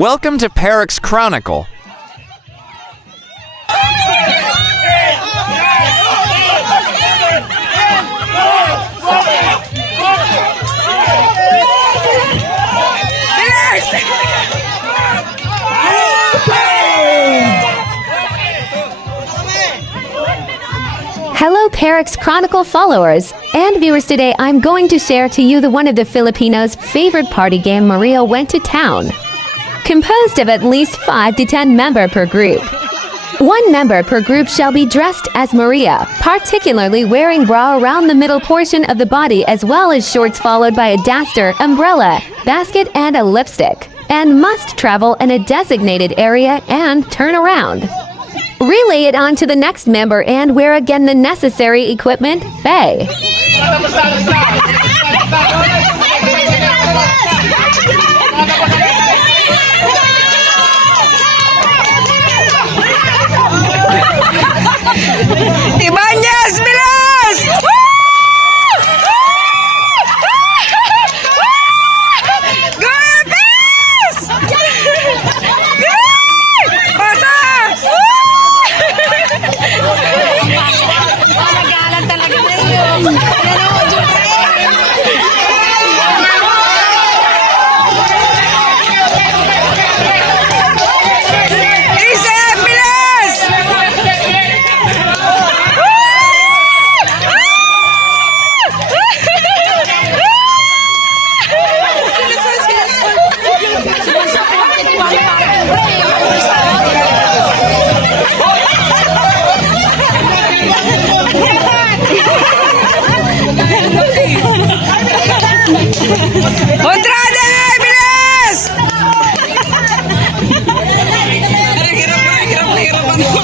Welcome to Perix Chronicle. Hello Perix Chronicle followers and viewers. Today I'm going to share to you one of the Filipinos' favorite party game, Maria Went to Town. Composed of at least 5 to 10 members per group. 1 member per group shall be dressed as Maria, particularly wearing bra around the middle portion of the body as well as shorts followed by a duster, umbrella, basket and a lipstick, and must travel in a designated area and turn around. Relay it on to the next member and wear again the necessary equipment. Bay. Ibanyas, bilas! Gabis! Pasa! Nagalan talaga na yun. Entrada na! Bilis! Hirap ako.